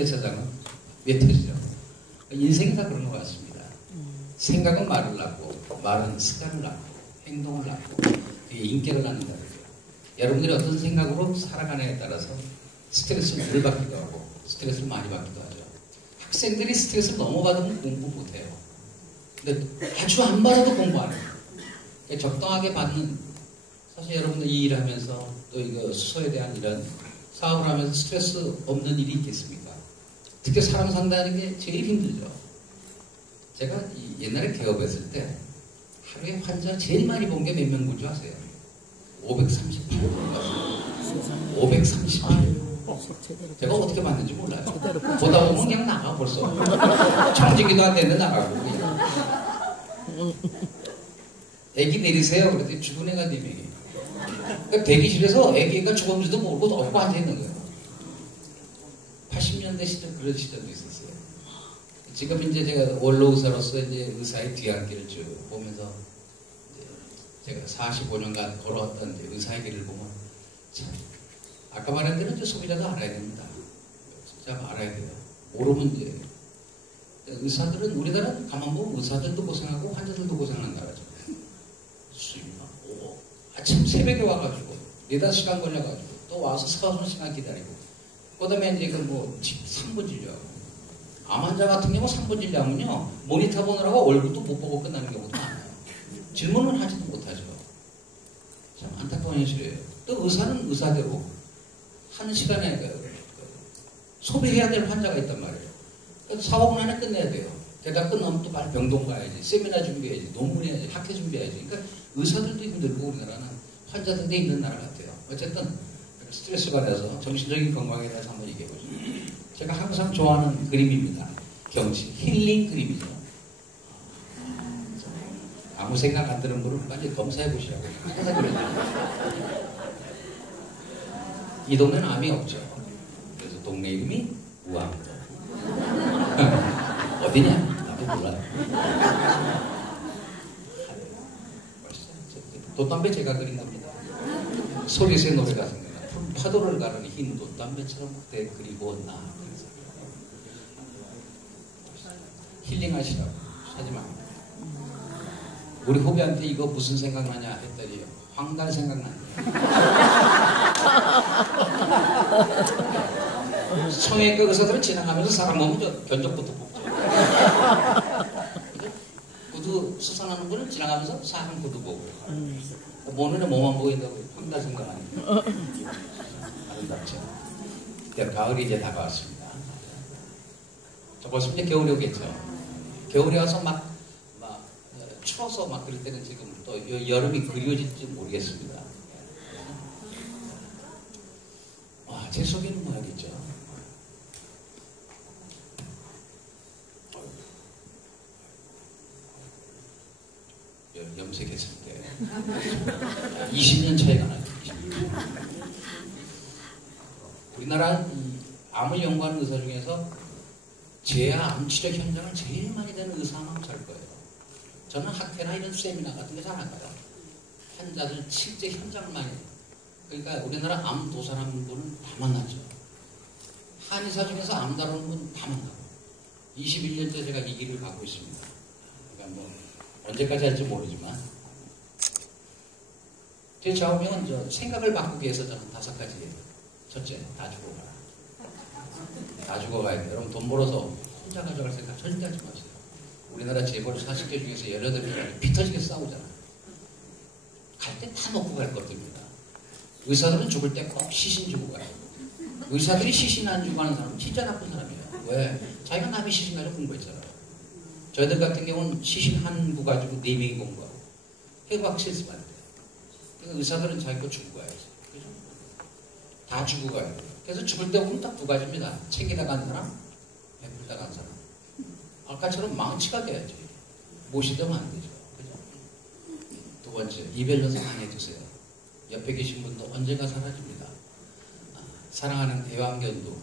그 세상은 왜 터지죠? 인생이 다 그런 것 같습니다. 생각은 말을 낳고, 말은 습관을 낳고, 행동을 낳고, 이게 인격을 낳는다 그래요. 여러분들이 어떤 생각으로 살아가느냐에 따라서 스트레스를 덜 받기도 하고, 스트레스를 많이 받기도 하죠. 학생들이 스트레스를 너무 받으면 공부 못해요. 근데 아주 안 받아도 공부 안 해요. 적당하게 받는, 사실 여러분들 이 일을 하면서 또 이거 수소에 대한 이런 사업을 하면서 스트레스 없는 일이 있겠습니까? 특히 사람 상대하는 게 제일 힘들죠. 제가 옛날에 개업했을 때 하루에 환자 제일 많이 본 게 몇 명 본 줄 아세요? 538명. 538명. 제가 어떻게 봤는지 몰라요. 보다 보면 그냥 나가 벌써. 청지기도 안 됐는데 나가고. 애기 내리세요. 그랬더니 죽은 애가 4명이에요. 그러니까 대기실에서 애기가 죽었는지도 모르고 엎고 앉아있는 거예요. 80년대 시절 그런 시절도 있었어요. 지금 이제 제가 원로 의사로서 이제 의사의 뒤안길을 쭉 보면서 제가 45년간 걸어왔던 이제 의사의 길을 보면 참 아까 말한 대로 이제 소비자도 알아야 됩니다. 진짜 알아야 돼요. 모르면 이제 의사들은 우리나라는 가만 보면 의사들도 고생하고 환자들도 고생하는 나라죠. 아침 새벽에 와가지고 4-5시간 걸려가지고 또 와서 4-5시간 기다리고 그 다음에 이제 그 뭐 3분 진료하고 암 환자 같은 경우 3분 진료하면요 모니터 보느라고 얼굴도 못 보고 끝나는 경우도 많아요. 질문을 하지도 못하죠. 참 안타까운 현실이에요. 또 의사는 의사대로 한 시간에 소비해야 될 환자가 있단 말이에요. 그래서 4, 5분 안에 끝내야 돼요. 대답 끝나면 또 빨리 병동 가야지, 세미나 준비해야지, 논문 해야지, 학회 준비해야지. 그러니까 의사들도 힘들고 우리나라는 환자들도 힘든 나라 같아요. 어쨌든 스트레스 받아서 정신적인 건강에 대해서 한번 얘기해 보죠. 제가 항상 좋아하는 그림입니다. 경치, 힐링 그림이죠. 아무 생각 안 드는 분을 빨리 검사해 보시라고 항상 그래요. 이 동네는 암이 없죠. 그래서 동네 이름이 우암도. 어디냐? 나도 몰라요. 돛담배 제가 그린답니다. 소리새 노래가 생각나. 파도를 가르는 흰 돛담배처럼 그대 그리고 나. 힐링하시라고. 하지 마. 우리 후배한테 이거 무슨 생각나냐 했더니 황달 생각나냐. 성형외과 의사들은 지나가면서 사람 보면 견적부터 뽑죠. 구두 수선하는 분은 지나가면서 사람 구두 보고 모는에 뭐만 보인다고 황달 생각나냐. 아름답죠. 가을이 이제 다가왔습니다. 벌써 이제 겨울이 오겠죠. 겨울이 와서 막 추워서 막 그럴 때는 지금 또 여름이 그리워질지 모르겠습니다. 와, 제 속에는 뭐 하겠죠? 염색했을 때 20년 차이가 나요. 20년. 우리나라 암을 연구하는 의사 중에서 재야 암 치료 현장을 제일 많이 되는 의사만 잘 거예요. 저는 학회나 이런 세미나 같은 거 잘 안 가요. 환자들 실제 현장을 많이 해요. 그러니까 우리나라 암 도사라는 분은 다 만났죠. 한의사 중에서 암 다루는 분 다 만나고 21년째 제가 이 길을 가고 있습니다. 그러니까 뭐 언제까지 할지 모르지만 제 좌우명은 생각을 바꾸기 위해서 저는 5가지예요. 첫째, 다 죽어가라. 다 죽어가야 돼요. 여러분 돈 벌어서 혼자 가져갈 생각 절대 하지 마세요. 우리나라 재벌 40개 중에서 18명이 피 터지게 싸우잖아요. 갈 때 다 놓고 갈 것들입니다. 의사들은 죽을 때 꼭 시신 주고 가요. 의사들이 시신 안 주고 가는 사람은 진짜 나쁜 사람이에요. 왜? 자기가 남의 시신 가지고 공부했잖아요. 저희들 같은 경우는 시신 한 구 가지고 4명이 공부하고 해박 실습할 때. 그러니까 의사들은 자기 거 주고 가야지. 그죠? 다 주고 가야 돼요. 그래서 죽을 때 보면 딱 2가지입니다. 챙기다 간 사람, 베풀다 간 사람. 아까처럼 망치가 돼야지. 모시되면 안 되죠. 그죠? 2번째, 이별 연습 많이 해주세요. 옆에 계신 분도 언젠가 사라집니다. 사랑하는 대왕견도.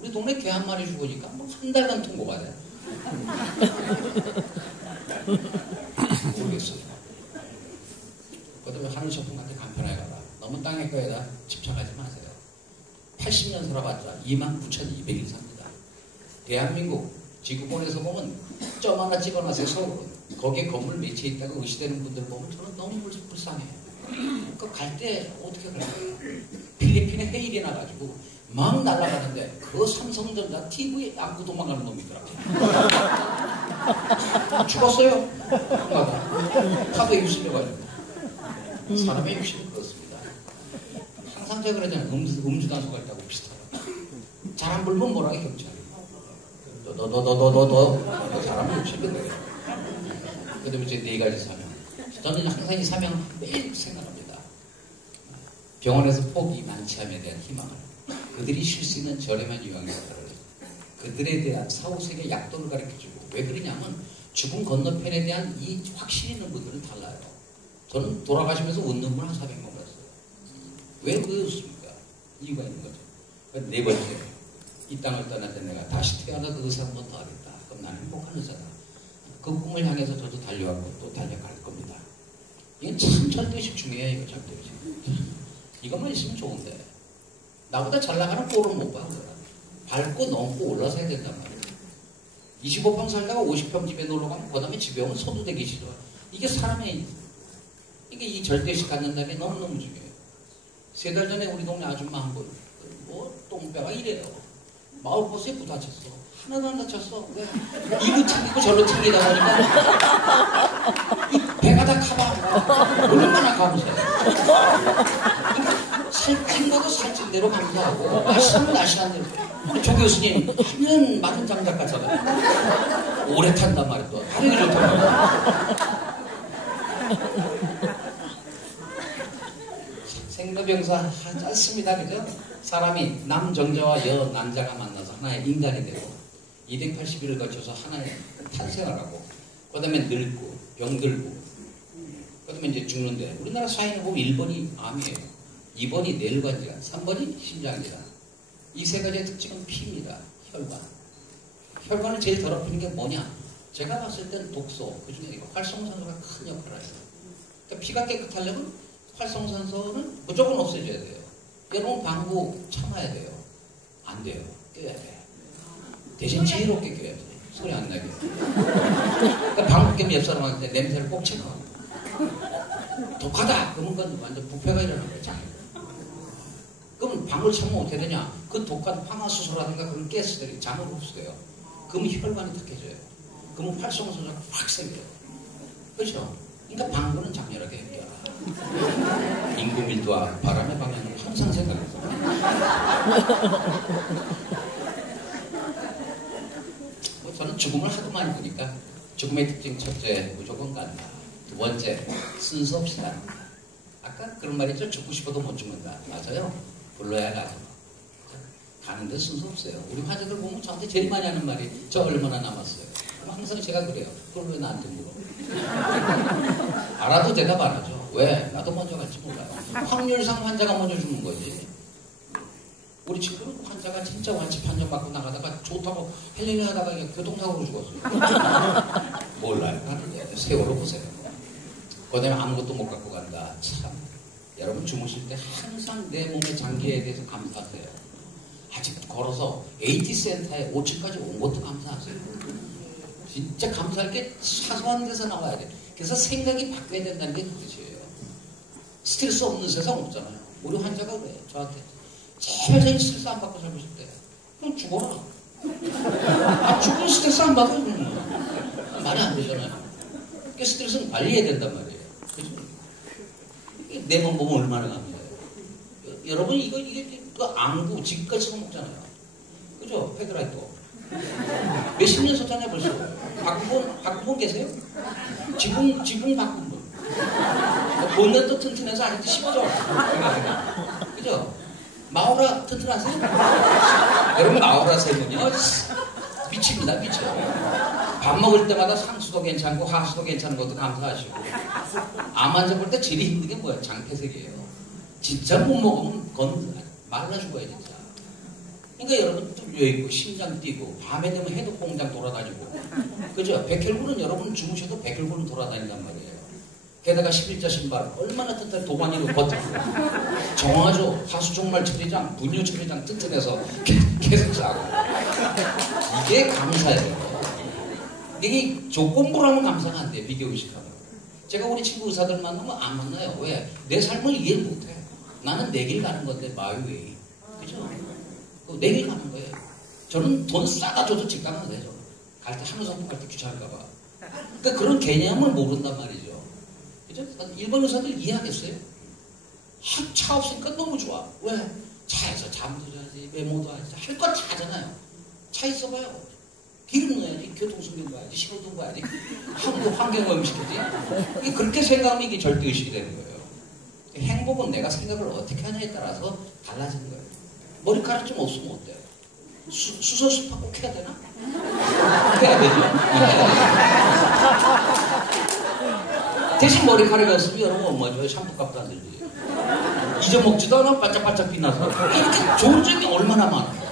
우리 동네 개 한 마리 죽으니까 뭐 3달간 통보가 돼. 모르겠어요. 그다음에 하늘 소풍한테 간편하게 가라. 너무 땅의 거에다 집착하지 마세요. 80년 살아봤자 29,200일 삽니다. 대한민국 지구본에서 보면 점 하나 집어넣어서 서울은 거기에 건물 몇 채 있다고 의시되는 분들 보면 저는 너무 불쌍해요. 그 갈 때 어떻게 갈까요? 필리핀에 해일이 나가지고 막 날아가는데 그 삼성전자 TV에 안고 도망가는 놈이 있더라고요. 죽었어요. 파도에 유실려가지고. 사람의 육신은 그렇습니다. 항상 제가 그러잖아요. 음주 단속할 때하고 비슷하다. 잘 안 불면 뭐라고 경찰이. 너 사람의 육신은 거예요. 그 다음에 이제 4가지 사명. 저는 항상 이 사명을 매일 생각합니다. 병원에서 포기 만취함에 대한 희망을, 그들이 쉴 수 있는 저렴한 요양시설을, 그들에 대한 사후세계 약도를 가르쳐주고. 왜 그러냐면 죽음 건너편에 대한 이 확신 있는 분들은 달라요. 저는 돌아가시면서 웃는 분 한 400명 봤어요. 왜 그렇습니까? 이유가 있는 거죠. 4번째, 이 땅을 떠날 때 내가 다시 태어나도 의사 한 번 더 하겠다. 그럼 나는 행복한 의사다. 그 꿈을 향해서 저도 달려가고 또 달려갈 겁니다. 이게 참 절대식 중요해요. 이거 절대식. 이것만 있으면 좋은데 나보다 잘 나가는 꼴은 못 봐. 밟고 넘고 올라서 해야 된단 말이에요. 25평 살다가 50평 집에 놀러 가면 그 다음에 집에 오면 손도 대기 싫어. 이게 사람의, 이게 이 절대식 갖는다는 게 너무너무 중요해요. 3달 전에 우리 동네 아줌마 한 분, 똥배가 이래요. 마을버스에 부딪혔어. 하나도 안 다쳤어. 왜? 이거 튕기고 저로 튕기다 보니까 이 배가 다 커버한다. 얼마나 감사해. 그러니까 살찐 것도 살찐 대로 감사하고 날씬은 날씬한 대로. 조 교수님 하면 많은 장작 같잖아요. 오래 탄단 말이야. 또 다리 좋단 말이야. 생로병사 하지 않습니다. 그죠? 사람이 남정자와 여남자가 만나서 하나의 인간이 되고 280일을 거쳐서 하나의 탄생을 하고 그 다음에 늙고 병들고 그 다음에 이제 죽는데 우리나라 사인을 보면 1번이 암이에요. 2번이 뇌혈관질환, 3번이 심장질환. 이 3가지의 특징은 피입니다. 혈관. 혈관을 제일 더럽히는 게 뭐냐? 제가 봤을 땐 독소, 그 중에 활성산소가 큰 역할을 해요. 그러니까 피가 깨끗하려면 활성산소는 무조건 없애줘야 돼요. 여러분 방구 참아야 돼요. 안 돼요. 껴야 돼요. 대신 지혜롭게 껴야 돼요. 소리 안 나게. 그러니까 방구 끼면 옆 사람한테 냄새를 꼭 체크하고. 독하다! 그러면 그건 완전 부패가 일어나는 거예요. 그럼 방구를 참으면 어떻게 되냐? 그 독한 황화수소라든가 그런 가스들이 장으로 흡수돼요. 그러면 혈관이 탁해져요. 그러면 활성산소가 확 생겨요. 그렇죠? 그러니까 방구는 장렬하게 해요. 인구 밀도와 바람의 방향을 항상 생각해서. 저는 죽음을 하도 많이 보니까 죽음의 특징 첫째, 무조건 간다. 2번째, 순서 없이 간다. 아까 그런 말 있죠? 죽고 싶어도 못 죽는다. 맞아요. 불러야 가죠. 가는데 순서 없어요. 우리 환자들 보면 저한테 제일 많이 하는 말이 저 얼마나 남았어요. 항상 제가 그래요. 그걸 왜 나한테 물어? 알아도 대답 안 하죠. 왜? 나도 먼저 갈지 몰라요. 확률상 환자가 먼저 죽는 거지. 우리 친구는 환자가 진짜 완치 판정 받고 나가다가 좋다고 헬리니 하다가 교통사고로 죽었어요. 몰라요. 가는데 세월호 보세요. 그 다음에 아무것도 못 갖고 간다. 참. 여러분 주무실 때 항상 내 몸의 장기에 대해서 감사하세요. 아직 걸어서 AT센터에 5층까지 온 것도 감사하세요. 진짜 감사할 게 사소한 데서 나와야 돼. 그래서 생각이 바뀌어야 된다는 게 그것이에요. 스트레스 없는 세상 없잖아요. 우리 환자가 그래요. 저한테. 제발 저희 스트레스 안 받고 살고 싶대. 그럼 죽어라. 아, 죽으면 스트레스 안 받고 말이 안 되잖아요. 그 스트레스는 관리해야 된단 말이에요. 그죠? 내 몸 보면 얼마나 감사해요. 여러분, 이게 그 안구, 지금까지 써먹잖아요. 그죠? 페드라이토. 몇십 년 썼잖아요, 벌써. 박군본 계세요? 지붕 박군본. 본넷도 튼튼해서 아직도 쉽죠? 그죠? 마오라 튼튼하세요? 여러분, 마오라 세분이요? 미칩니다, 미쳐. 밥 먹을 때마다 상수도 괜찮고 하수도 괜찮은 것도 감사하시고. 암 환자 볼 때 제일 힘든 게 뭐예요? 장폐색이에요. 진짜 못 먹으면 말라 죽어요, 진짜. 그러니까 여러분 뚫려있고 심장 뛰고 밤에 되면 해독 공장 돌아다니고 그죠? 백혈구는 여러분 주무셔도 백혈구는 돌아다닌단 말이에요. 게다가 11자 신발 얼마나 튼튼해. 도가니로 버티고 정화조 하수 종말 처리장 분유 처리장 튼튼해서 계속 싸고 그게 감사예요. 이게 조건부로 하면 감사가 안 돼, 비교의식하면. 제가 우리 친구 의사들 만나면 안 만나요. 왜? 내 삶을 이해를 못해. 나는 내 길 가는 건데, 마이웨이. 그죠? 내 길 가는 거예요. 저는 돈 싸다 줘도 집 가면 되죠. 갈 때 한우성품 갈 때 귀찮을까봐. 그러니까 그런 개념을 모른단 말이죠. 그죠? 일본 의사들 이해하겠어요? 차 없으니까 너무 좋아. 왜? 차에서 잠도 자지, 메모도 하지, 할 거 다 하잖아요. 차 있어봐요. 기름 넣어야지, 교통수명 봐야지, 신호등 봐야지, 환경오염 시키지. 그렇게 생각하면 이게 절대의식이 되는 거예요. 행복은 내가 생각을 어떻게 하냐에 따라서 달라지는 거예요. 머리카락 좀 없으면 어때요? 수소 스파 꼭 해야 되나? 해야 되죠. 대신 머리카락이 없으면 여러분 뭐죠? 샴푸값도 안 들지. 잊어먹지도 않아 반짝반짝 빛나서. 이렇게 좋은 점이 얼마나 많아.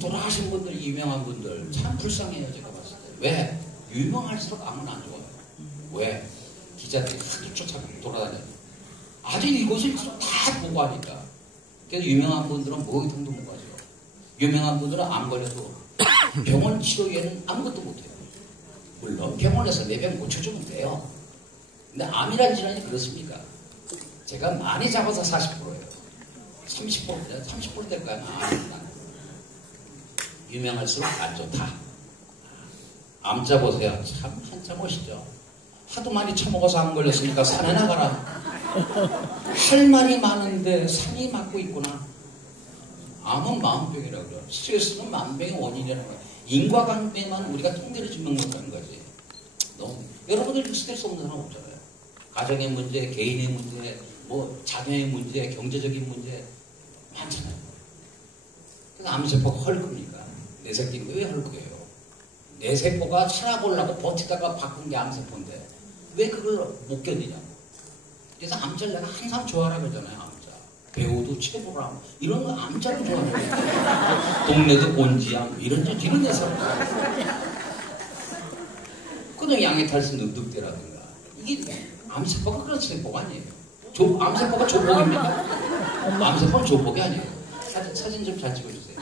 돌아가신 분들, 유명한 분들 참 불쌍해요. 제가 봤을 때. 왜? 유명할수록 암은 안 좋아요. 왜? 기자들이 하도 쫓아가고 돌아다녀요. 아주 이곳을 다 보고 하니까. 그래서 유명한 분들은 목욕탕도 못 가죠. 유명한 분들은 암 걸려도 병원 치료에는 아무것도 못해요. 물론 병원에서 내 병 고쳐주면 돼요. 근데 암이란 질환이 그렇습니까? 제가 많이 잡아서 40%예요. 30%, 30% 될까요? 유명할수록 안 좋다. 암자 보세요. 참 한참 오시죠. 하도 많이 처먹어서 안 걸렸으니까 산에 나가라. 할 말이 많은데 산이 막고 있구나. 암은 마음병이라고 그래요. 스트레스는 만병의 원인이라는 거예요. 인과관계만 우리가 통계를 증명 못하는 거지. 너무 여러분들 스트레스 없는 사람 없잖아요. 가정의 문제, 개인의 문제, 뭐 자녀의 문제, 경제적인 문제 많잖아요. 그래서 암세포가 헐크니까 내 새끼는 왜 헐크예요? 내 세포가 살아보려고 버티다가 바꾼 게 암세포인데 왜 그걸 못 견디냐고. 그래서 암자를 내가 항상 좋아하라 그러잖아요. 암자. 배우도 최고람 이런 거 암자로 좋아해요. 동네도 곤지암 이런 데서 그냥 양해탈수 늑득대라든가 이게 암세포가 그런 세포가 아니에요. 암세포가 조폭입니까? 암세포는 조폭이 아니에요. 사진 좀 잘 찍어주세요.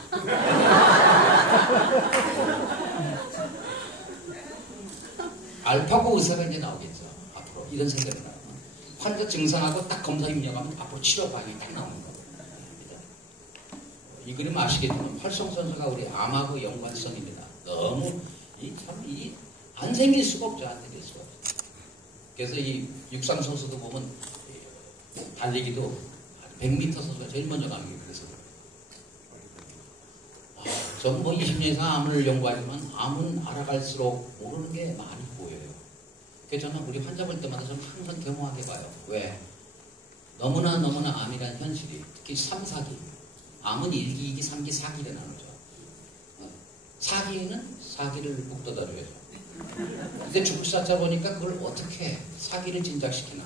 알파고 의사가 이제 나오겠죠. 앞으로 이런 생각이 나요. 환자 증상하고 딱 검사 입력하면 앞으로 치료 방향이 딱 나오는 겁니다. 이 그림 아시겠지만 활성선수가 우리 암하고 연관성입니다. 너무 이 안 생길 수가 없죠. 안 생길 수가 없죠. 그래서 이 육상 선수도 보면 달리기도 100m 선수가 제일 먼저 가는 게 그래서 저는 뭐 20년 이상 암을 연구하지만 암은 알아갈수록 모르는 게 많이 보여요. 그래서 저는 우리 환자 볼 때마다 좀 항상 겸허하게 봐요. 왜? 너무나 암이라는 현실이 특히 3, 4기 암은 1기, 2기, 3기, 4기를 나누죠. 4기는 4기를 북돋아줘야죠. 근데 주북사자 보니까 그걸 어떻게 4기를 진작시키나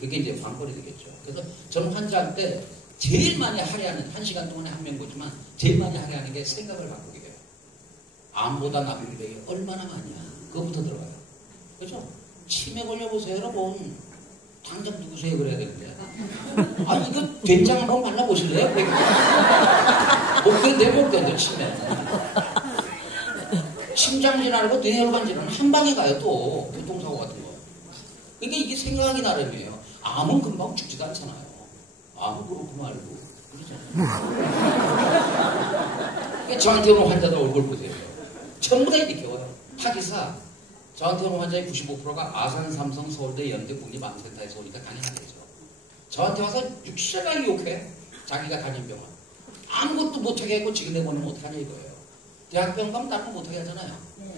그게 이제 관건이 되겠죠. 그래서 저는 환자한테 제일 많이 할애하는 1시간 동안에 한 명 보지만 제일 많이 할애하는 게 생각을 바꾸게 돼요. 암보다 나쁜 게 얼마나 많냐 그거부터 들어가요. 그렇죠? 치매 걸려보세요 여러분. 당장 누구세요 그래야 되는데 아 이거 된장 한번 발라보실래요? 목에 내목된데 치매 심장질환하고 뇌혈관 질환은 한 방에 가요. 또 교통사고 같은 거. 그러니까 이게 생각하기 나름이에요. 암은 금방 죽지도 않잖아요. 암은 그렇고 말고 그러잖아요. 저한테 오는 환자들 얼굴 보세요. 전부 다 이렇게 와요. 타기사 저한테 오는 환자의 95%가 아산, 삼성, 서울대, 연대, 국립암센터에서 오니까 당연하겠죠. 저한테 와서 육실하게 욕해. 자기가 다닌 병원. 아무것도 못하게 하고 지금 내보내면 어떡하냐 이거예요. 대학병 가면 다른 거 못하게 하잖아요.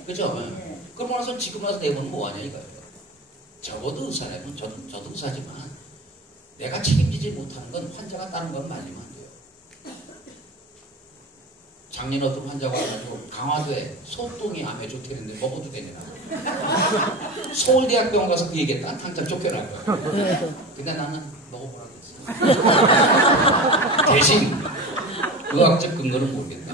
그죠? 네. 그러고 나서 지금 와서 내보내면 뭐하냐 이거예요. 적어도 의사라면 저도 의사지만 내가 책임지지 못하는 건 환자가 다른 건 말리면 안 돼요. 작년 어떤 환자가 와가지고 강화도에 소똥이 암에 좋다는데 먹어도 되냐. 서울대학병원 가서 그 얘기했다. 당장 쫓겨날 거야. 근데 나는 먹어보라고 했어. 대신 의학적 근거는 모르겠다.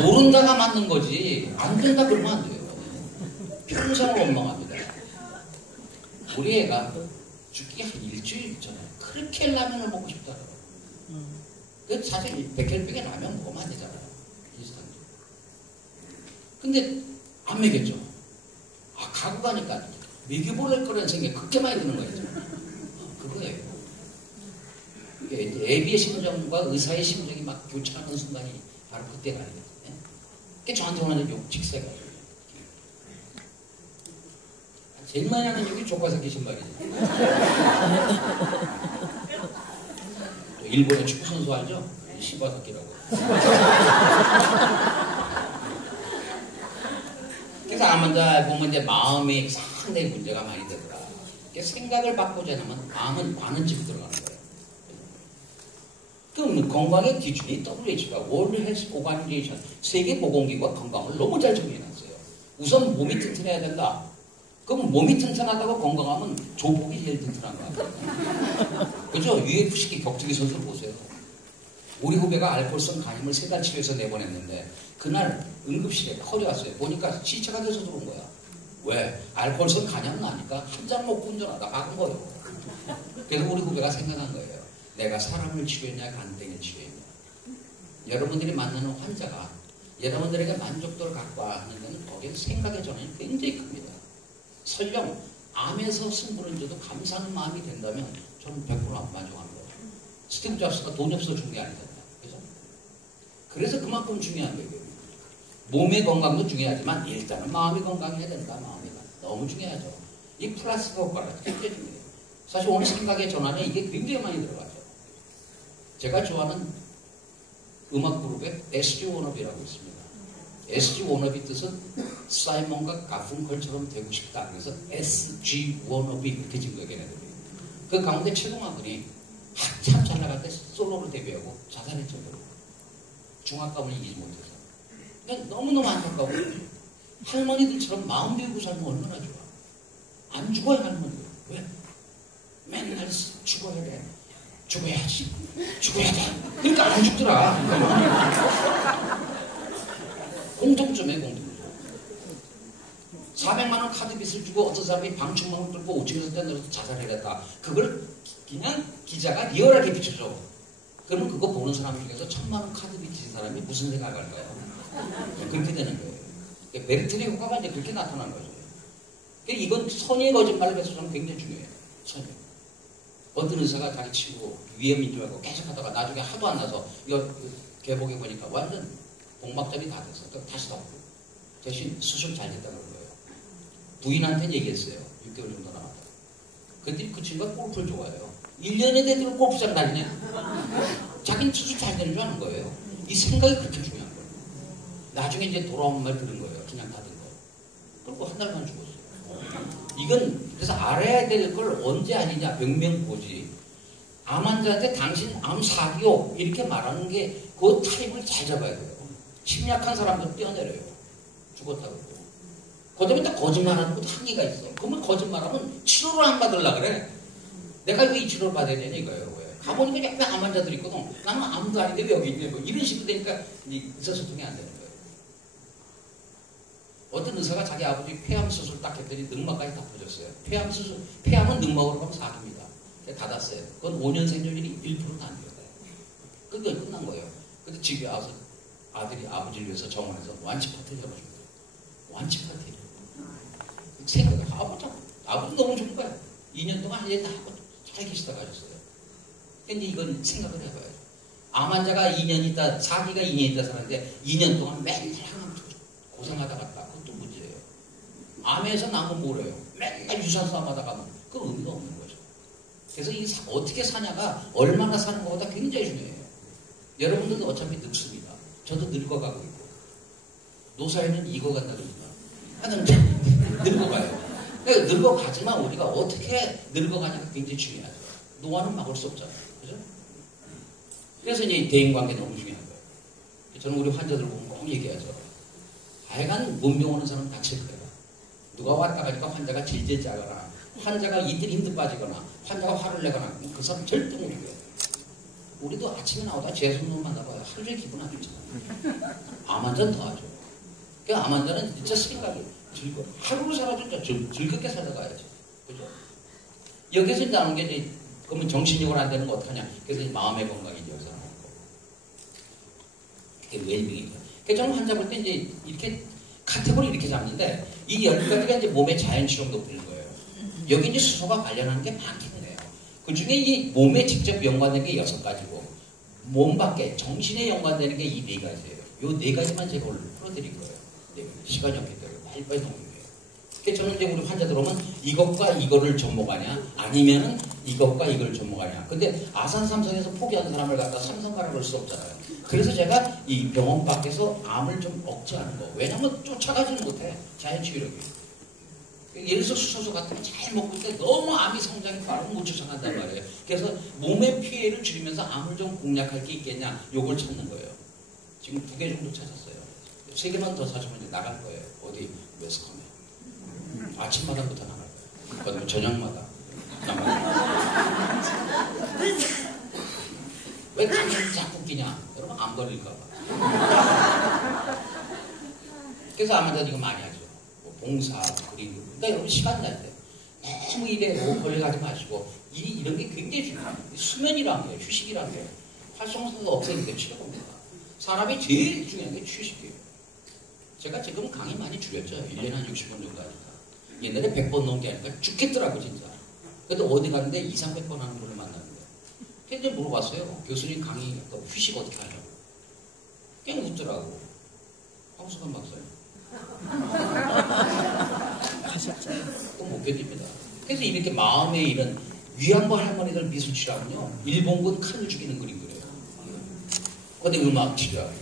모른다가 맞는 거지 안 된다 그러면 안 돼요. 평생을 원망합니다. 우리 애가 죽기 한 일주일 전에 그렇게 라면을 먹고 싶다고 그 사실 백혈병에 라면 먹으면 안 되잖아요. 비슷한 게. 근데 안 먹였죠. 아, 가고 가니까 먹여버릴 거라는 생각이 그렇게 많이 드는 거예요. 그거예요. 이게 애비의 심정과 의사의 심정이 막 교차하는 순간이 바로 그때가 아니거든요. 그게 저한테 오는 욕직세가. 제일 많이 하는 욕이 조카새끼 신발이죠. 일본의 축구선수 알죠? 시바사키라고. 그래서 아만자 보면 이제 마음이 상당히 문제가 많이 되더라. 생각을 바꾸자 하면 마음은 많은 집에 들어가는 거예요. 그럼 건강의 기준이 WHO가 월드 헬스 오가니제이션 세계보건기구가 건강을 너무 잘 정해놨어요. 우선 몸이 튼튼해야 된다. 그럼 몸이 튼튼하다고 건강하면 조폭이 제일 튼튼한 거야. 그죠? UFC 격투기 선수를 보세요. 우리 후배가 알코올성 간염을 3달 치료해서 내보냈는데 그날 응급실에 허리왔어요. 보니까 시체가 돼서 들어온 거야. 왜? 알코올성 간염 나니까 한 잔 먹고 운전하다 박은 거예요. 그래서 우리 후배가 생각한 거예요. 내가 사람을 치료했냐 간땡이를 치료했냐. 여러분들이 만나는 환자가 여러분들에게 만족도를 갖고 하는 데는 거기에 생각의 전환이 굉장히 큽니다. 설령 암에서 승부를 줘도 감사하는 마음이 된다면 저는 100% 만족합니다. 스티브 잡스가 돈이 없어서 준 게 아니잖아요. 그죠? 그래서 그만큼 중요한 거예요. 몸의 건강도 중요하지만 일단은 마음이 건강해야 된다. 마음이 너무 중요하죠. 이 플러스 효과가 굉장히 중요해요. 사실 오늘 생각의 전환에 이게 굉장히 많이 들어가죠. 제가 좋아하는 음악 그룹의 SG 워너비라고 있습니다. SG 워너비 뜻은 사이먼과 가funkel처럼 되고 싶다. 그래서 SG 워너비 이렇게 지은 거예요. 걔네들이. 그 가운데 최동환군이 한참 잘 나갈 때 솔로를 데뷔하고 자살했죠. 중압감을 이기지 못해서. 그러니까 너무너무 안타까워. 할머니들처럼 마음 비우고 살면 얼마나 좋아. 안 죽어야 할머니들. 왜? 맨날 죽어야 돼. 죽어야지. 죽어야 돼. 그러니까 안 죽더라. 공통점이에요, 공통점. 400만 원 카드 빚을 주고 어떤 사람이 방충망을 뚫고 5층에서 떼내려서 자살해냈다. 그걸 그냥 기자가 리얼하게 비춰줘. 그러면 그거 보는 사람 중에서 1000만 원 카드 빚진 사람이 무슨 생각을 할까요? 그렇게 되는 거예요. 베르트의 효과가 이제 그렇게 나타나는 거죠. 이건 선의의 거짓말을 해서 저는 굉장히 중요해요. 선의. 어떤 의사가 자기 친구 위험인 줄 알고 계속 하다가 나중에 하도 안 나서 이거 개복해 보니까 완전 복막점이 다 됐어. 다시 덮고. 대신 수술 잘 됐다는 거예요. 부인한테는 얘기했어요. 6개월 정도 남았다. 그랬더니 그 친구가 골프를 좋아해요. 1년에 대대로 골프장 다니냐? 자기는 수술 잘 되는 줄 아는 거예요. 이 생각이 그렇게 중요한 거예요. 나중에 이제 돌아온 말 들은 거예요. 그냥 다 든 거. 그리고 한 달만 죽었어요. 이건 그래서 알아야 될 걸 언제 아니냐. 병명고지. 암 환자한테 당신 암 사기요. 이렇게 말하는 게 그 타입을 잘 잡아야 돼요. 심약한 사람들 뛰어내려요. 죽었다고. 그다음에 또 거짓말하는 것도 한계가 있어. 그러면 거짓말하면 치료를 안 받으려고 그래. 내가 왜 이 치료를 받아야 되냐 이거예요. 왜? 가보니까 옆에 암 환자들이 있거든. 나는 아무도 아닌데 왜 여기 있냐. 이런 식으로 되니까 의사소통이 안 되는 거예요. 어떤 의사가 자기 아버지 폐암 수술 딱 했더니 늑막까지 다 퍼졌어요. 폐암 수술, 폐암은 늑막으로 가면 사기입니다. 닫았어요. 그건 5년 생존율이 1%도 안 돼요. 그게 끝난 거예요. 근데 집에 와서 아들이 아버지를 위해서 정원에서 완치 파티를 열어줍니다. 완치 파티를. 생각을 아버지 너무 좋은 거야. 2년 동안 이제 다 하고 잘 계시다가 하셨어요. 근데 이건 생각을 해봐요. 암 환자가 2년 있다, 사기가 2년 있다 사는데 2년 동안 맨날 고생하다 갔다. 그것도 문제예요. 암에서 나면 뭐래요? 맨날 유산소 암하다 가면 그 의미가 없는 거죠. 그래서 이 어떻게 사냐가 얼마나 사는 것보다 굉장히 중요해요. 여러분들도 어차피 늙습니다. 저도 늙어가고 있고. 노사에는 익어간다 그러지만 하여튼 늙어가요. 그러니까 늙어가지만 우리가 어떻게 늙어가냐가 굉장히 중요하죠. 노화는 막을 수 없잖아요. 그죠? 그래서 이제 대인관계 너무 중요한 거예요. 저는 우리 환자들 보면 꼭 얘기하죠. 하여간 문병 오는 사람은 다칠 거예요. 누가 왔다 가니까 환자가 질질 짜거나 환자가 이틀 힘들 빠지거나 환자가 화를 내거나 그 사람 절대 못 이겨요. 우리도 아침에 나오다 재수놈 만나봐요. 하루 종일 기분 안 좋잖아요. 암 환자는 더 하죠. 그러니까 암 환자는 진짜 생각을 즐거워. 하루를 살아도 진짜 즐겁게 살아가야지. 그죠? 여기서 나오는 게 이제 그러면 정신력으로 안 되는 거 어떡하냐? 그래서 이제 마음의 건강이 여기서 나오는 거고. 그게 웰빙이죠. 그래서 저는 환자 볼 때 이제 이렇게 카테고리 이렇게 잡는데 이 10가지가 이제 몸의 자연치료로 높이는 거예요. 여기 이제 수소가 관련하는 게 많긴 해요. 그 중에 이 몸에 직접 연관되는 게 6가지고 몸 밖에 정신에 연관되는 게 이 4가지예요. 요 4가지만 제가 오늘 풀어드릴 거예요. 네, 시간이 없기 때문에 빨리빨리 넘기게요. 그래서 저는 이제 우리 환자들 오면 이것과 이거를 접목하냐 아니면은 이것과 이걸 접목하냐. 근데 아산 삼성에서 포기하는 사람을 갖다 삼성가라 그럴 수 없잖아요. 그래서 제가 이 병원 밖에서 암을 좀 억제하는 거. 왜냐면 쫓아가지는 못해. 자연치유력이. 예를 들어서 수소수 같은 거 잘 먹고 있을 때 너무 암이 성장이 빠르고 못 쫓아간단 말이에요. 그래서 몸의 피해를 줄이면서 암을 좀 공략할 게 있겠냐. 요걸 찾는 거예요. 지금 2개 정도 찾았어요. 3개만 더 찾으면 이제 나갈 거예요. 어디 웨스컴에. 아침마다부터 나갈 거예요. 그다음에 저녁마다 나갈 거예요. 왜 감정이 자꾸 끼냐? 여러분 안 걸릴까 봐. 그래서 암환자들 이거 많이 하죠. 뭐 봉사, 그림. 그러니까 여러분 시간 날 때 너무 일에 오버를 가지 마시고 이런 게 굉장히 중요해요. 수면이라는 게 휴식이라는 게 활성도가 없애는데 치료입니다. 사람이 제일 중요한 게 휴식이에요. 제가 지금 강의 많이 줄였죠. 1년에 한 60번 정도 하니까. 옛날에 100번 넘게 하니까 죽겠더라고 진짜. 그래도 어디 갔는데 2, 300번 하는 분을 만났는데 그래서 물어봤어요. 교수님 강의 휴식 어떻게 하냐고. 그냥 웃더라고. 황수관 박사님. 또 못 견딥니다. 그래서 이렇게 마음에 이런 위안부 할머니들 미술 치료하면요. 일본군 칼을 죽이는 그림 그려요. 그 다음에 음악 치료하고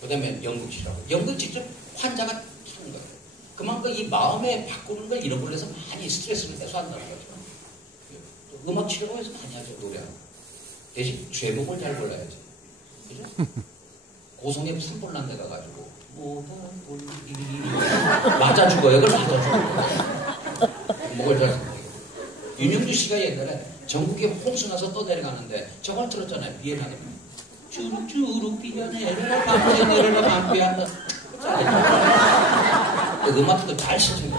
그 다음에 연극 치료하고 연극 직접 환자가 하는 거예요. 그만큼 이 마음에 바꾸는 걸 이런 걸로 해서 많이 스트레스를 해소한다는 거죠. 음악 치료로 해서 많이 하죠. 노래하고. 대신 제목을 잘 골라야지. 그죠? 고성에 산불난 데 가가지고 뭐가 맞아 죽어요. 그걸 맞아 죽어요. 목을 잘 윤영주 씨가 옛날에 전국에 홍수 나서 떠내려가는데 저걸 들었잖아요. 비엔나게 주룩주룩 비어내려라 밤새 내려라 밤새 한다. 그 음악도 잘 신청해요.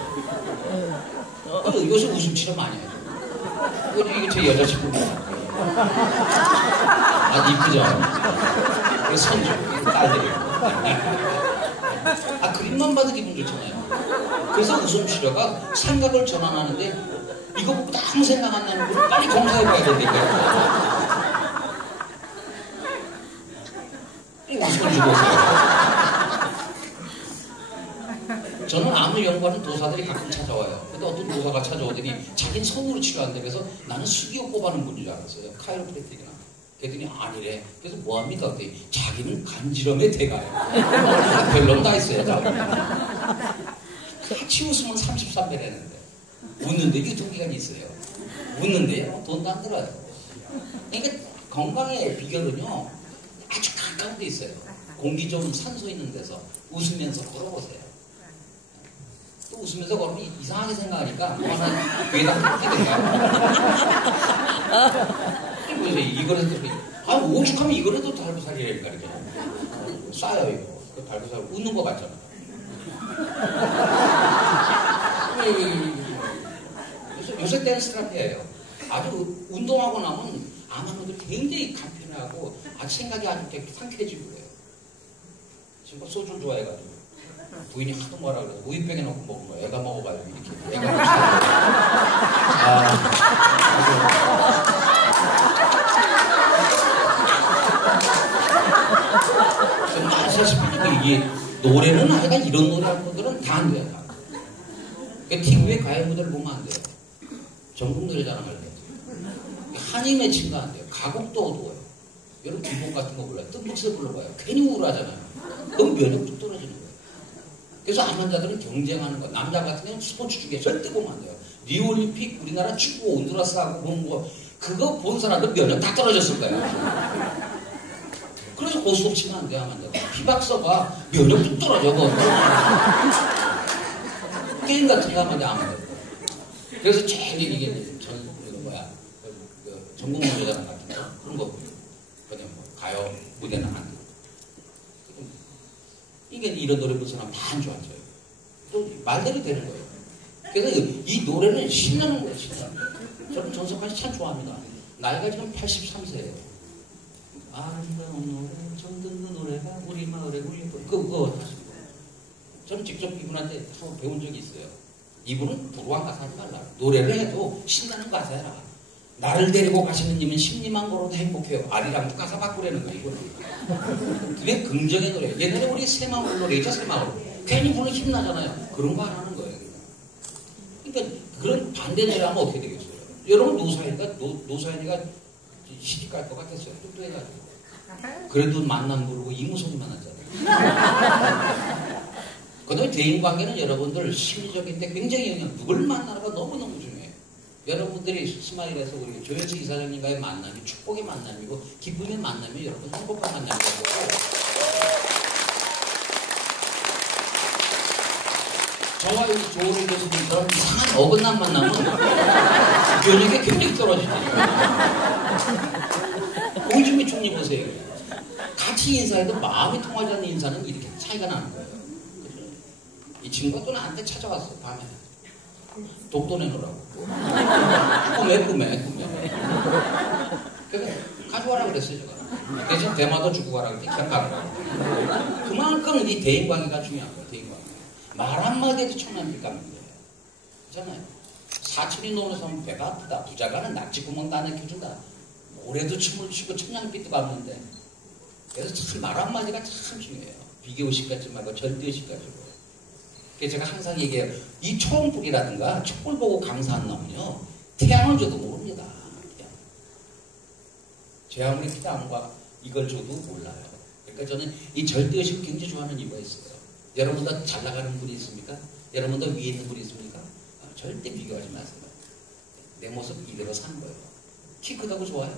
요새 웃음 치료 많이 해요. 이게 제 여자친구입니다. 아주 이쁘죠? 손주, 딸들이. 그림만 봐도 기분 좋잖아요. 그래서 웃음 치료가 생각을 전환하는데 이거 보고 아무 생각 안 나는 걸 빨리 검사해봐야 된다니까. 웃음을 주고 있어요. 저는 암을 연구하는 도사들이 가끔 찾아와요. 근데 어떤 도사가 찾아오더니 자기는 손으로 치료한대. 그래서 나는 수기호 꼽아는 분인 줄 알았어요. 카이로프랙틱이나. 그랬더니 아니래. 그래서 뭐합니까? 그랬더니 자기는 간지럼에 대가요. 별놈 다 있어요. 같이 웃으면 33배라는데 웃는데 유통기간이 있어요. 웃는데요. 돈도 안 들어요. 그러니까 건강의 비결은요. 아주 가까운 데 있어요. 공기 좋은 산소 있는 데서 웃으면서 걸어보세요. 또 웃으면서 걸으면 이상하게 생각하니까 뭐 하나 귀에다 꽂게 돼요. 이거라도 오죽하면 이거라도 달고 살이라니까 이렇게 싸요 이거. 그 달고 살 웃는 거 같잖아. 그래서 요새 댄스 테라피예요. 아주 운동하고 나면 암한 분들이 굉장히 간편하고 아주 생각이 아주 상쾌해지고 그래요. 지금 소주를 좋아해가지고 부인이 하도 뭐라 그래서 우유병에 넣고 먹은 거야. 애가 먹어봐요 이렇게. 애가 정말 아시다시피 이게 노래는 하여간 이런 노래 하는 분들은 다 안 돼요. 다. TV에 가요 무대를 보면 안 돼요. 전국 노래자랑 할 때. 한이 맺힌 거 안 돼요. 가곡도 어두워요. 여러분 기본 같은 거 몰라요. 뜬목새 불러봐요. 괜히 우울하잖아요. 그럼 면역도 떨어지는 거예요. 그래서 암 환자들은 경쟁하는 거. 남자 같은 경우는 스포츠 중에 절대 보면 안 돼요. 리올림픽 우리나라 축구 온두라스하고 본 거 그거 본 사람들 면역 다 떨어졌을 거예요. 그래서 고스톱 치면 안 돼요. 암 환자들. 피박서가 면역도 떨어져. 게임 같은 거 하면 안 돼요. 그래서 제일 이게 전국 무대자랑 같은 거 그런 거 그냥 뭐 가요 무대는 안 돼. 이게 이런 노래 부르는 사람 다 안 좋아져요. 또 말대로 되는 거예요. 그래서 이 노래는 신나는 거예요. 신나는 거. 저는 전석환 씨 참 좋아합니다. 나이가 지금 83세예요. 아름다운 노래, 처음 듣는 노래가 우리 마을에 울리고 그거 하시고. 저는 직접 이분한테 배운 적이 있어요. 이분은 불우한 가사 하지 말라. 노래를 해도 신나는 가사 해라. 나를 데리고 가시는 님은 심리만 걸어도 행복해요. 아리랑도 가사 바꾸라는 거예요. 이거는. 그게 긍정의 노래. 옛날에 우리 새마을 노래죠. 새마을. 괜히 부르면 힘나잖아요. 그런 거 안 하는 거예요. 그러니까 그런 반대 노래 하면 어떻게 되겠어요? 여러분 노사연이가 시집갈 것 같았어요. 뚝뚝해가지고. 그래도 만남 부르고 이무송이만 하잖아요. 그 다음에 대인관계는 여러분들 심리적인데 굉장히 누굴 만나는가 너무너무 중요해요. 여러분들이 스마일에서 우리 조현수 이사장님과의 만남이 축복의 만남이고 기쁨의 만남이 여러분 행복한 만남이고 저와 이 조은희 교수님처럼 이상한 어긋난 만남은 면역이 굉장히 떨어지죠. 공주미 총리 보세요. 같이 인사해도 마음이 통하지 않는 인사는 이렇게 차이가 나는 거예요. 그죠? 이 친구가 또 나한테 찾아왔어, 밤에. 독도 내놓으라고. 꿈에. 그래서 가져와라 그랬어요, 제가. 대신 대마도 주고 가라 그랬더니 그냥 가더라고. 그만큼 이 대인관계가 중요한 거예요, 대인관계. 말 한마디에도 천만 빛감인데. 그렇잖아요. 사촌이 노는 사람은 배가 아프다. 부자가는 낙지구멍 다 내켜준다. 올해도 춤을 추고 천냥빛도 갚는데. 그래서 참 말 한마디가 참 중요해요. 비교의식 갖지 말고 절대의식 가지고. 그래서 제가 항상 얘기해요. 이 초원불이라든가 촛불 보고 강사한 놈은요. 태양을 줘도 모릅니다. 태양. 제 아무리 피당과 이걸 줘도 몰라요. 그러니까 저는 이 절대의식을 굉장히 좋아하는 이유가 있어요. 여러분도 잘 나가는 분이 있습니까? 여러분도 위에 있는 분이 있습니까? 절대 비교하지 마세요. 내 모습 이대로 사는 거예요. 키 크다고 좋아요?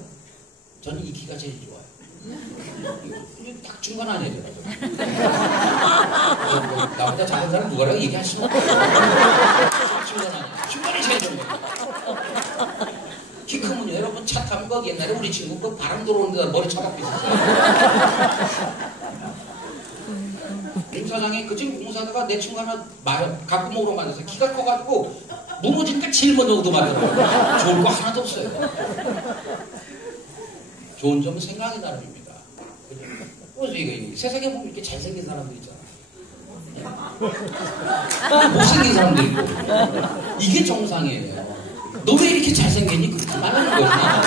저는 이 키가 제일 좋아요. 이거 딱 중간 아니에요. 나보다 작은 사람 누가라고 얘기하시면 중간 아니에요. 중간이 제일 좋은 거예요. 키 크면 여러분 차 타면 거 옛날에 우리 친구 그 바람 들어오는 데다 머리 쳐박고 있었어요. 임 사장이 그 지금 공사다가 내 친구 하나 갖고 먹으러 만나서 키가 커가지고 무너지니까 제일 먼저 얻어맞아요. 좋은 거 하나도 없어요. 좋은 점은 생각이 나름입니다. 그래서 이거 세상에 보면 이렇게 잘생긴 사람들 있잖아. 못생긴 사람도 있고. 이게 정상이에요. 너 왜 이렇게 잘생겼니? 그렇게 말하는 거구나.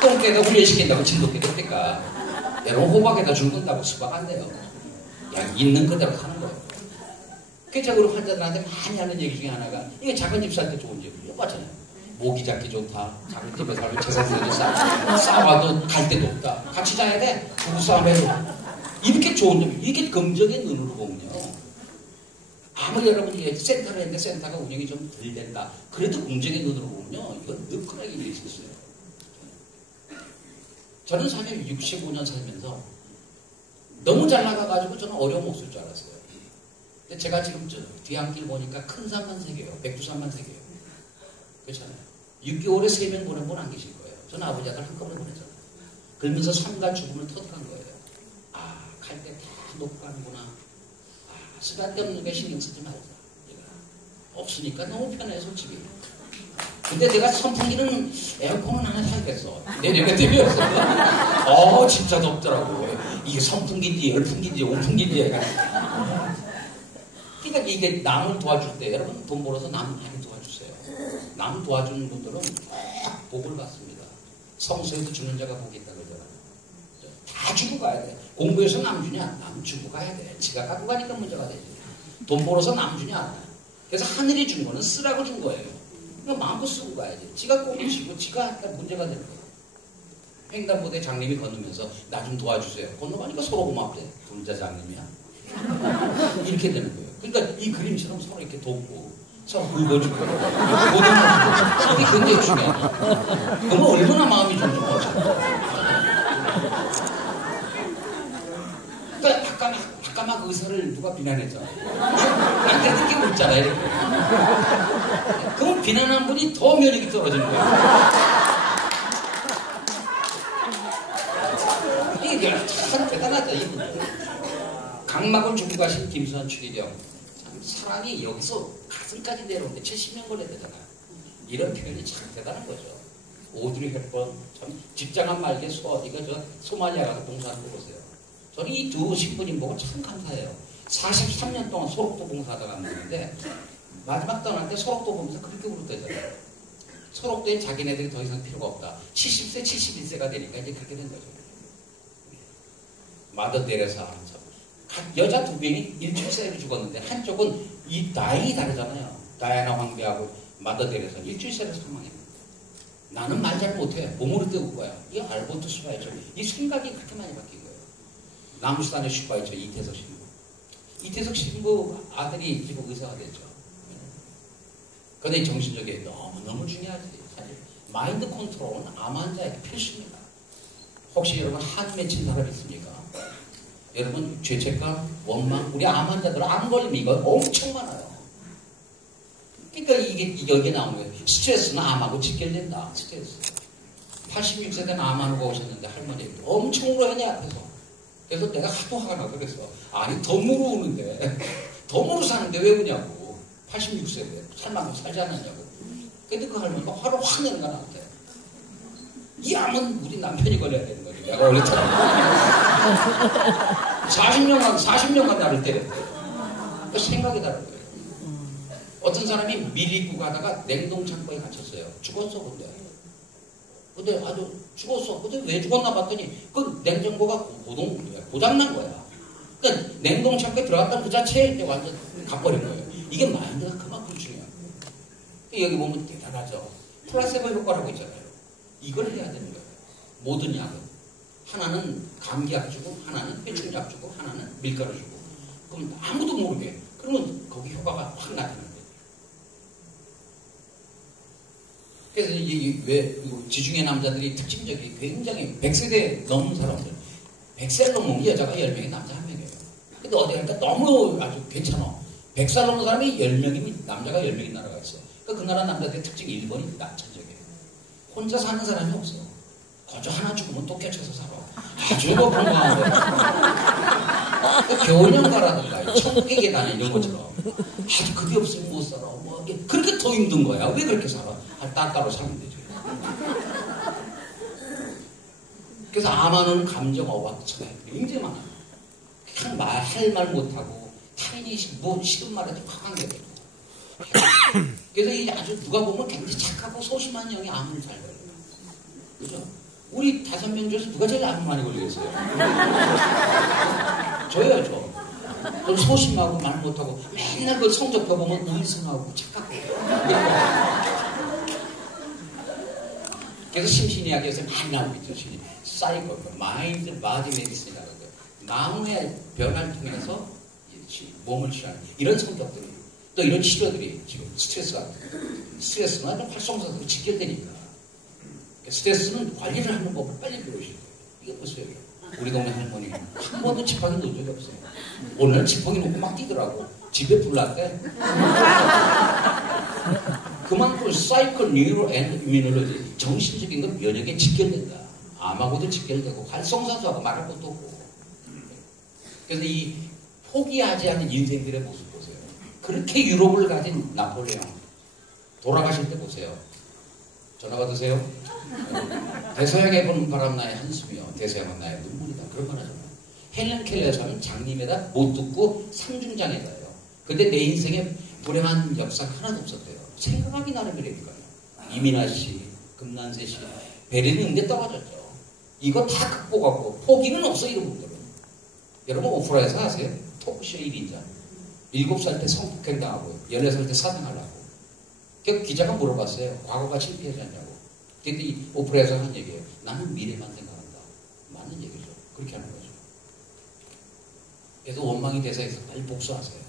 똥개가 훈련시킨다고 진돗개가 될까? 여러분 호박에다 죽는다고 수박 안 돼요. 그냥 있는 그대로 하는 거예요. 그래서 우리 환자들한테 많이 하는 얘기 중에 하나가 이게 작은 집 살 때 좋은 얘기예요. 맞잖아요. 모기 잡기 좋다. 작은 집에 살면 재산세도 싸워도 갈 데도 없다. 같이 자야 돼. 부부싸움 해도. 이렇게 좋은 점이 이게 긍정의 눈으로 보면요. 아무리 여러분이 센터를 했는데 센터가 운영이 좀 덜 된다. 그래도 긍정의 눈으로 보면요. 이건 늑근하게 일이 있었어요. 저는 사실 65년 살면서 너무 잘 나가가지고 저는 어려움 없을 줄 알았어요. 근데 제가 지금 뒤안길 보니까 큰 산만 3개요. 백두산만 3개요. 그렇잖아요. 6개월에 3명 보낸 분 안 계실 거예요. 저는 아버지 아들 한꺼번에 보내잖아요. 그러면서 삶과 죽음을 터득한 거예요. 아, 갈 때 다 놓고 가는구나. 아, 쓸데없는 게 신경 쓰지 말자. 얘가 없으니까 너무 편해, 솔직히. 근데 내가 선풍기는 에어컨은 하나 사야겠어. 내년에 되면서. 진짜 덥더라고. 이게 선풍기인지 열풍기인지 온풍기인지 해가. 그러니까 이게 남을 도와줄 때 여러분 돈 벌어서 남 많이 도와주세요. 남 도와주는 분들은 꼭 복을 받습니다. 성서에도 주는 자가 복이 있다 그러잖아요. 다 주고 가야 돼. 공부해서 남 주냐? 남 주고 가야 돼. 지가 갖고 가니까 문제가 되지. 돈 벌어서 남 주냐? 그래서 하늘이 준 거는 쓰라고 준 거예요. 그러니까 마음껏 쓰고 가야지. 지가 꽁치고 지가 하니까 문제가 되는 거예요. 횡단보도에 장님이 건너면서 나 좀 도와주세요. 건너가니까 서로 고맙대. 둘자 장님이야. 이렇게 되는 거예요. 그러니까 이 그림처럼 서로 이렇게 돕고 서로 긁어주고 보듬어주고 이게 굉장히 중요해요. 그러면 얼마나 마음이 좀 좋아져. 그러니까 아까 막 의사를 누가 비난했잖아요. 나한테 늦게 묻잖아요. 이렇게. 그럼 비난한 분이 더 면역이 떨어지는 거예요. 이게 참 대단하죠, 이분들. 각막을 주고 가신 김수환 추기경. 참 사랑이 여기서 가슴까지 내려오는데 70년 걸렸대잖아요. 이런 표현이 참 대단한 거죠. 오드리 헵번, 참 직장한 말게 어디가 저 소말리아 가서 봉사하는 거 보세요. 저는 이 두 신부님 보고 참 감사해요. 43년 동안 소록도 봉사하다가 왔는데 마지막 떠날 때 소록도 보면서 그렇게 울었대잖아요. 소록도에 자기네들이 더 이상 필요가 없다. 70세, 71세가 되니까 이제 그렇게 된 거죠. 마더 데레사 여자 두 명이 일주일 사이로 죽었는데 한쪽은 이 나이 다르잖아요. 다이아나 황비하고 마더 데레사 일주일 사이로 사망했어요. 나는 말 잘 못해. 몸으로 때울 거야. 이 알보트 슈바이처. 이 생각이 그렇게 많이 바뀐 거예요. 남수단의 슈바이처 이태석 신부. 이태석 신부 아들이 지금 의사가 됐죠. 그런데 정신적인 너무너무 중요하지. 사실 마인드 컨트롤은 암 환자에게 필수입니다. 혹시 여러분 한 맺힌 사람 있습니까? 여러분 죄책감, 원망, 우리 암 환자들은 암 걸리면 이거 엄청 많아요. 그러니까 이게 여기에 나온 거예요. 스트레스는 암하고 직결된다. 스트레스. 86세 된 암하고 오셨는데 할머니 엄청 울어야 내 앞에서. 그래서 내가 하도 화가 나서 그랬어. 아니 덤으로 우는데 덤으로 사는데 왜 우냐고. 86세인데 살만큼 살지 않았냐고. 근데 그 할머니가 화를 확 내는 거야 나한테. 이 암은 우리 남편이 걸려야 되는 거지. 내가 원래 처럼 40년간 나를 때렸대. 그러니까 생각이 다른 거예요. 어떤 사람이 미리고 가다가 냉동창고에 갇혔어요. 죽었어, 근데 아주 죽었어. 근데 왜 죽었나 봤더니 그 냉장고가 고장난 거야. 그러니까 냉동창고에 들어갔다는 그 자체에 완전 가버린 거예요. 이게 마인드가 그만큼 중요해요. 여기 보면 대단하죠. 플라세보 효과라고 있잖아요. 이걸 해야 되는 거예요. 모든 약은. 하나는 감기약 주고, 하나는 회충약 주고, 하나는 밀가루 주고. 그럼 아무도 모르게. 그러면 거기 효과가 확 나타나는 거예요. 그래서 왜 지중해 남자들이 특징적인 굉장히 100세대 넘은 사람들, 100살 넘은 여자가 10명이 남자 1명이에요. 근데 어디 가니까 너무 아주 괜찮아. 100살 넘은 사람이 10명이, 남자가 10명인 나라가 있어요. 그러니까 그 나라 남자들의 특징이 일본이 난천적이에요. 혼자 사는 사람이 없어요. 거저 하나 죽으면 또 껴쳐서 살아. 아주 건강한데. 그 겨울연가라든가 천국의 계단 이런 것처럼 아주 그게 없으면 못 살아. 뭐 그렇게 더 힘든 거야. 왜 그렇게 살아? 따로 살면 되죠. 그래서 암하는 감정 어박처가 굉장히 많아요. 그냥 할 말 못하고 타인이 뭐 싫은 말해도 강하게 되고. 그래서 이 아주 누가 보면 굉장히 착하고 소심한 형이 암을 잘 걸려요. 그죠? 우리 5명 중에서 누가 제일 암 많이 걸리겠어요? 저요, 저. 좀 소심하고 말 못하고 맨날 그 성적표 보면 의심하고 착하고. 그래서 심신이야기에서 많이 나오겠죠. 사이코, 마인드, 바디 메디슨이라고 해요. 마음의 변화를 통해서 몸을 치료하는 이런 성격들이 또 이런 치료들이 지금 스트레스는 활성산으로 직결되니까 스트레스는 관리를 하는 법을 빨리 배우셔야 돼요. 이게 보세요. 우리 동네 할머니 한 번도 지팡이 놓은 적이 없어요. 오늘 지팡이 놓고 막 뛰더라고. 집에 불났대. 그만큼 사이코 뉴로 앤 이뮤놀로지 정신적인 건 면역에 직결된다. 암하고도 직결되고 활성산소하고 말할 것도 없고. 그래서 이 포기하지 않는 인생들의 모습 보세요. 그렇게 유럽을 가진 나폴레옹 돌아가실 때 보세요. 전화 받으세요. 대서양에 부는 바람 나의 한숨이요 대서양은 나의 눈물이다. 그런 말 하잖아요. 헬렌 켈러에서는 장님에다 못 듣고 상중장에 가요. 근데 내 인생에 불행한 역사가 하나도 없었대요. 생각하기 나름이라니까요. 이민아 씨, 금난세 씨, 베를린 응대 떨어졌죠. 이거 다 극복하고 포기는 없어 이런 분들은. 여러분 오프라에서 아세요? 토크쇼 1인자. 7살 때 성폭행 당하고 14살 때 사생하려고. 그 기자가 물어봤어요. 과거가 창피하지 않냐고. 근데 이 오프라에서 한 얘기예요. 나는 미래만 생각한다. 맞는 얘기죠. 그렇게 하는 거죠. 그래서 원망이 대사에서 빨리 복수하세요.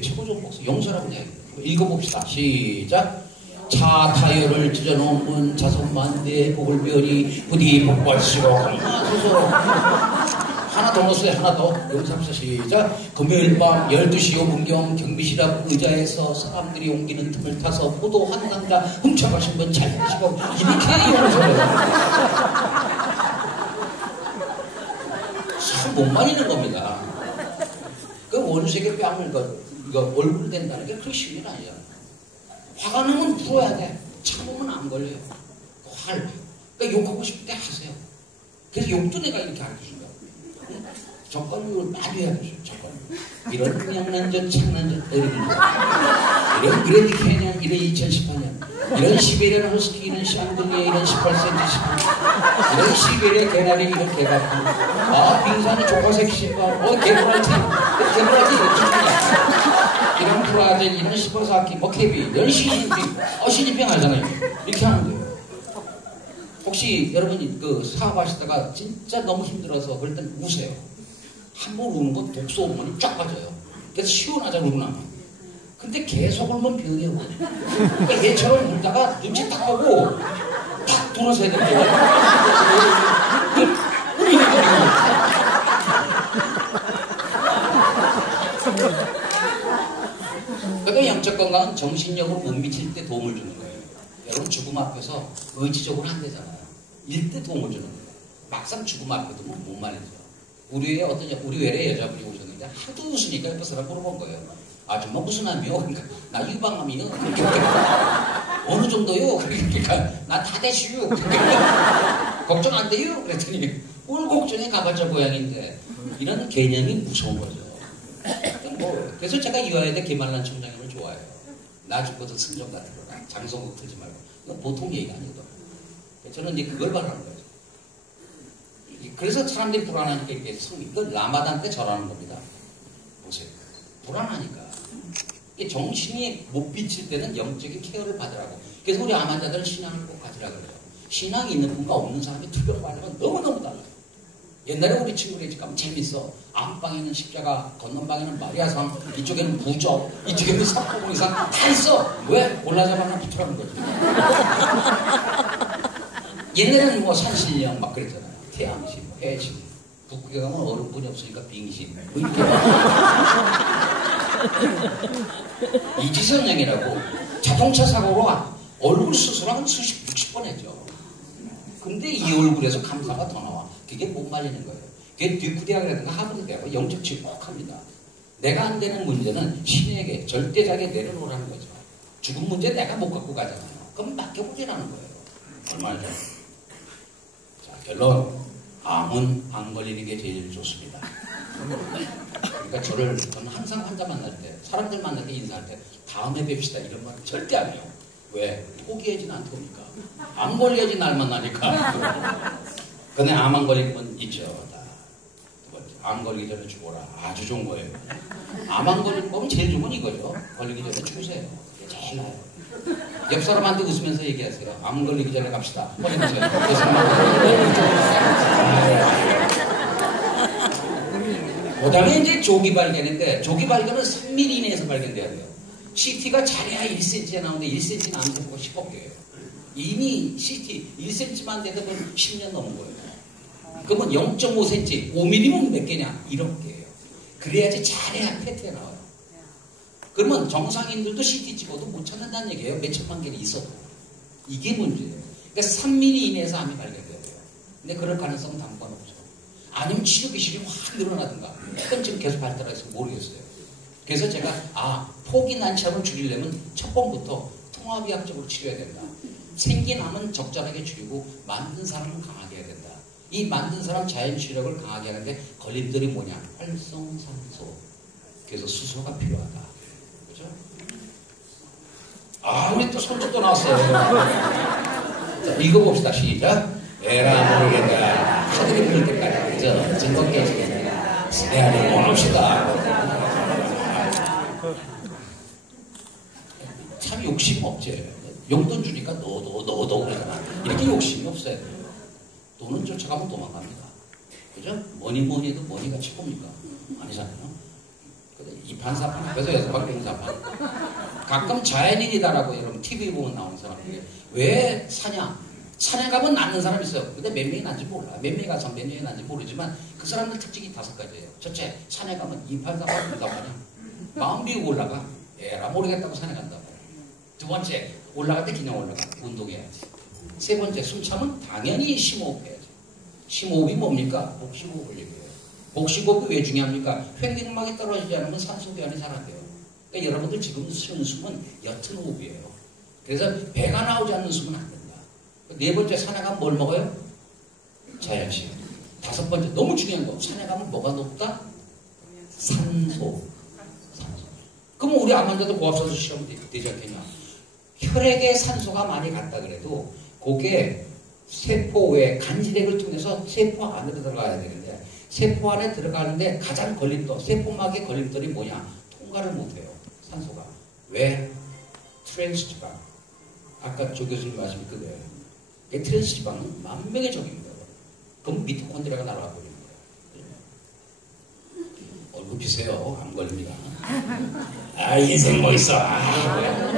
최고적 복수. 용서라고 이야기해요. 읽어봅시다. 시작. 차 타이어를 찢어놓은 자손만 내 복을 배우니 부디 복받으시고 건강하소서. 하나 더 넣었어요. 하나 더. 용서합시다. 시작. 금요일 밤 12시 5분경 경비실 앞 의자에서 사람들이 옮기는 틈을 타서 포도 한 상자 훔쳐가신 분 잘 드시고 이렇게 용서해요. 참 못 말리는 겁니다. 그 원색의 뺨을 이거 얼굴 된다는 게 그렇게 쉬운 일 아니잖아요. 화가 나면 풀어야 돼. 참으면 안 걸려. 걸려요. 활. 그러니까 욕하고 싶을 때 하세요. 그래서 욕도 내가 이렇게 가르쳐준 거야. 적관유를 많이 해야죠. 적관유. 이런 영란전, 창란전, 이런 그랜드 캐년, 이런 2018년, 이런 시베리안 허스키, 이런 샹글리에, 이런 18cm, 18, 이런 시베리아 개나리, 이런 개나리. 빙산의 조과색 신발, 개브라티, 이런 브라질, 이런 시버사키, 케비, 이런 시진핑, 시진핑 하잖아요. 이렇게 하는 거예요. 혹시 여러분이 사업하시다가 진짜 너무 힘들어서 그럴 땐 우세요. 한 번 우는 건 독소 호르몬이 쫙 빠져요. 그래서 시원하자 울고 나면. 근데 계속 울면 병이 오고. 그러니까 얘처럼 울다가 눈치 딱 보고 딱 돌아서야 돼요. 우리는 그러니까 영적 건강은 정신력으로 못 미칠 때 도움을 주는 거예요. 여러분 죽음 앞에서 의지적으로 안 되잖아요. 일 때 도움을 주는 거예요. 막상 죽음 앞에도 못 말이죠. 우리 외래 여자분이 오셨는데 하도 웃으니까 옆에 사람 물어본 거예요. 아줌마 무슨 암이요? 그러니까 나 유방암이요. 어느 정도요? 그러니까 나 다 되시요. 걱정 안 돼요? 그랬더니 오늘 걱정해 가봤자 고양인데 이런 개념이 무서운 거죠. 그래서 제가 이화여대 김한란 총장님을 좋아해요. 나 죽고도 승정 같은 거 장성국 틀지 말고 이건 보통 얘기가 아니거든. 저는 이제 그걸 바라는 거죠. 그래서 사람들이 불안하니까 이렇게 이건 라마단 때 절하는 겁니다. 보세요. 불안하니까. 정신이 못 비칠 때는 영적인 케어를 받으라고. 그래서 우리 암 환자들은 신앙을 꼭 가지라고 그래요. 신앙이 있는 분과 없는 사람이 투표를 받으면 너무너무 달라요. 옛날에 우리 친구네 집 가면 재밌어. 안방에는 십자가, 건넌방에는 마리아상, 이쪽에는 부적, 이쪽에는 삼포공이상 다 있어. 왜? 올라자마 하나 붙으라는 거죠. 옛날에는 뭐 산신령 막 그랬잖아요. 태양신, 해신. 북극에 가면 얼음분이 없으니까 빙신. 뭐 이렇게. 이지선양이라고 자동차 사고로 얼굴 수술하면 수십, 60번 했죠. 근데 이 얼굴에서 감사가 더 나와. 그게 못 말리는 거예요. 그게 듀크대학이라든가 하버드 대학은 영적 치료 꼭 합니다. 내가 안 되는 문제는 신에게 절대자에게 내려놓으라는 거죠. 죽은 문제 내가 못 갖고 가잖아요. 그럼 맡겨보지라는 거예요. 얼마나 좋아요. 자, 결론. 암은 안 걸리는 게 제일 좋습니다. 그러니까 저는 항상 환자 만날 때, 사람들 만날 때 인사할 때 다음에 뵙시다 이런 말 절대 안 해요. 왜? 포기하지는 않습니까? 안 걸려야지 날 만나니까. 근데 암 안 걸리면 있죠. 두 번째, 암 걸리기 전에 죽어라. 아주 좋은 거예요. 암 안 걸릴 거면 제일 좋은 건 이거죠. 걸리기 전에 죽으세요. 제일 나아요. 옆 사람한테 웃으면서 얘기하세요. 암 걸리기 전에 갑시다. 버리세요. 그 다음에 이제 조기 발견인데, 조기 발견은 3mm 이내에서 발견돼야 돼요. CT가 잘해야 1cm에 나오는데 1cm는 암세포가 10억 개예요. 이미 CT 1cm만 돼도 10년 넘은 거예요. 그러면 0.5cm, 5mm면 몇 개냐? 1억 개예요. 그래야지 잘해야 패트에 나와요. 그러면 정상인들도 CT 찍어도 못 찾는다는 얘기예요. 몇 천만 개는 있어도. 이게 문제예요. 그러니까 3mm 이내에서 암이 발견돼야 돼요. 근데 그럴 가능성은 당분간 없죠. 아니면 치료 기술이 확 늘어나든가. 그건 지금 계속 발달해서 모르겠어요. 그래서 제가 포기 난치암을 줄이려면 첫 번부터 통합의학적으로 치료해야 된다. 생긴 암은 적절하게 줄이고 만든 사람은 강하게 해야 된다. 이 만든 사람 자연치료력을 강하게 하는데 걸림돌이 뭐냐? 활성산소. 그래서 수소가 필요하다. 그죠? 우리 또 손주 또 나왔어요. 자, 읽어봅시다. 시작. 에라 모르겠다. 하늘이 부를 때까지. 그죠? 즐겁게 해주겠습니다. 세아를 원합시다. 참 욕심 없지. 용돈 주니까 너도 그러잖아. 이렇게 욕심이 없어요. 돈은 쫓아가면 도망갑니다. 그죠? 뭐니 해도 뭐니가 최고입니까? 아니잖아요. 이판사판 앞에서 여섯방 공사판. 가끔 자연인이다라고 여러분 TV 보면 나오는 사람들이 왜 사냐? 산에 가면 낫는 사람 있어요. 근데 몇 명이 난지 몰라. 몇 명이 가서 몇 명이 난지 모르지만 그 사람들 특징이 5가지예요. 첫째, 산에 가면 이판사판 온다고 하냐? 마음 비우고 올라가. 에라 모르겠다고 산에 간다고. 두 번째, 올라갈 때 그냥 올라가. 운동해야지. 세 번째, 숨 참으면 당연히 심호흡 해야지. 심호흡이 뭡니까? 복식호흡을 얘기해요. 복식호흡이 왜 중요합니까? 횡격막이 떨어지지 않으면 산소 배환이 잘 안 돼요. 그러니까 여러분들 지금 쉬는 숨은 옅은 호흡이에요. 그래서 배가 나오지 않는 숨은 안 된다. 네 번째, 산에 가면 뭘 먹어요? 자연식. 다섯 번째, 너무 중요한 거. 산에 가면 뭐가 높다? 산소. 산소. 그럼 우리 암 환자도 고압산소 시험 되지 않겠냐? 혈액에 산소가 많이 갔다 그래도 그게 세포 외 간질액을 통해서 세포 안으로 들어가야 되는데 세포 안에 들어가는데 가장 걸림돌, 세포막의 걸림돌이 뭐냐? 통과를 못해요. 산소가. 왜? 트랜스 지방. 아까 조 교수님 말씀이 그거예요. 이 트랜스 지방은 만병의 적입니다. 그럼 미토콘드리아가 날아가 버리는 거예요. 얼굴 비세요. 안 걸립니다. 아, 인생 뭐 있어. 아,